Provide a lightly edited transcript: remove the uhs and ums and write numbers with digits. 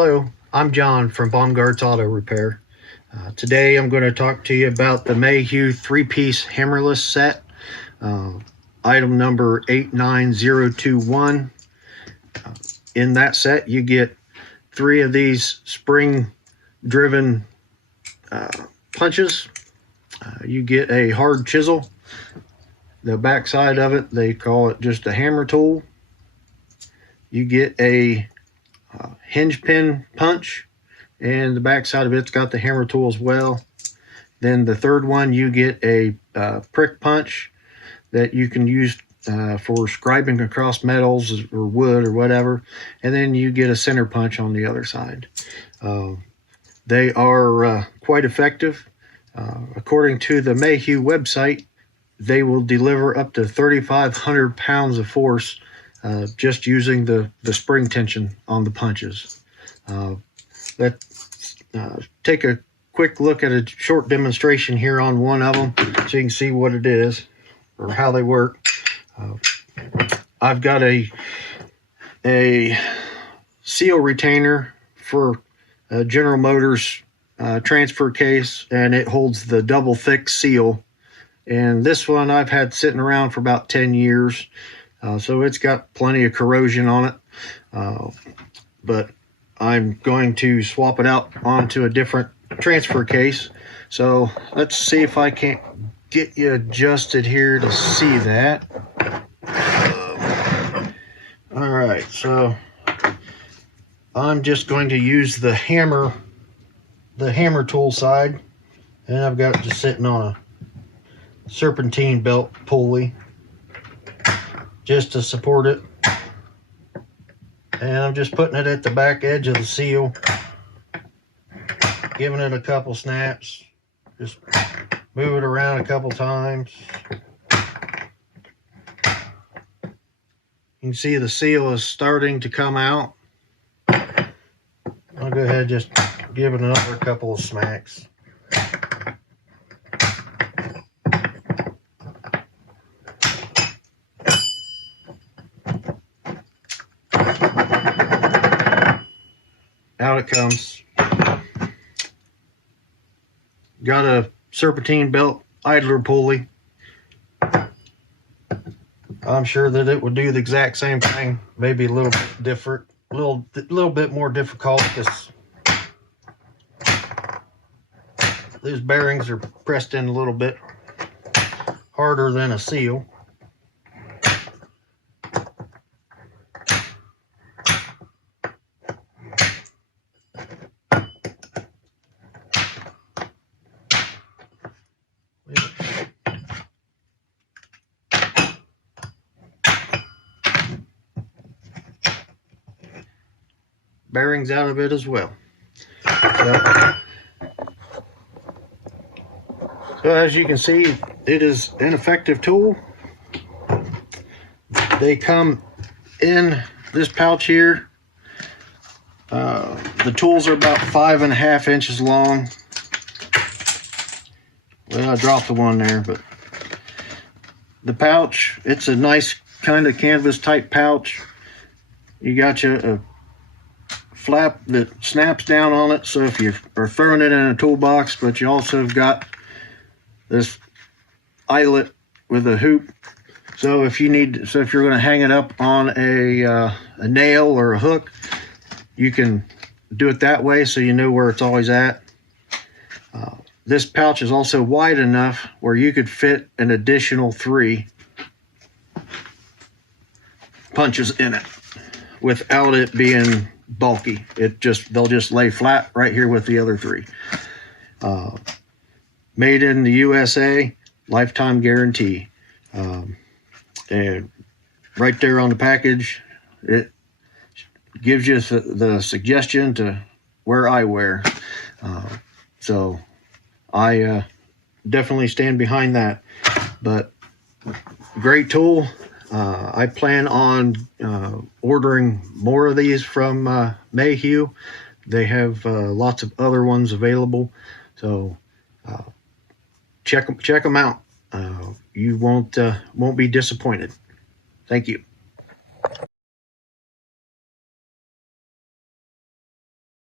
Hello, I'm John from Baumgart's Auto Repair. Today I'm going to talk to you about the Mayhew 3-piece hammerless set, item number 89021. In that set you get 3 of these spring-driven punches. You get a hard chisel. The back side of it, they call it just a hammer tool. You get a hinge pin punch, and the back side of it's got the hammer tool as well. Then the third one, you get a prick punch that you can use for scribing across metals or wood or whatever. And then you get a center punch on the other side. They are quite effective. According to the Mayhew website, they will deliver up to 3,500 pounds of force just using the spring tension on the punches. Take a quick look at a short demonstration here on one of them so you can see what it is or how they work. I've got a seal retainer for General Motors transfer case, and it holds the double thick seal. And this one I've had sitting around for about 10 years. So it's got plenty of corrosion on it, but I'm going to swap it out onto a different transfer case. So let's see if I can't get you adjusted here to see that. All right, so I'm just going to use the hammer tool side, and I've got it just sitting on a serpentine belt pulley just to support it, and I'm just putting it at the back edge of the seal, giving it a couple snaps, just move it around a couple times. You can see the seal is starting to come out. I'll go ahead and just give it another couple of smacks. Out it comes. Got a serpentine belt idler pulley. I'm sure that it would do the exact same thing, maybe a little bit different, a little bit more difficult because these bearings are pressed in a little bit harder than a seal. Bearings out of it as well. So as you can see, it is an effective tool. They come in this pouch here. The tools are about 5.5 inches long. Well, I dropped the one there, but the pouch, it's a nice kind of canvas type pouch. You got a flap that snaps down on it, so if you are throwing it in a toolbox, but you also have got this eyelet with a hoop, so if you're going to hang it up on a nail or a hook, you can do it that way so you know where it's always at. This pouch is also wide enough where you could fit an additional 3 punches in it without it being bulky. They'll just lay flat right here with the other 3. Made in the USA, lifetime guarantee. And right there on the package, it gives you the suggestion to wear eyewear. So I definitely stand behind that. But great tool. I plan on ordering more of these from Mayhew. They have lots of other ones available, so check them out. You won't be disappointed. Thank you.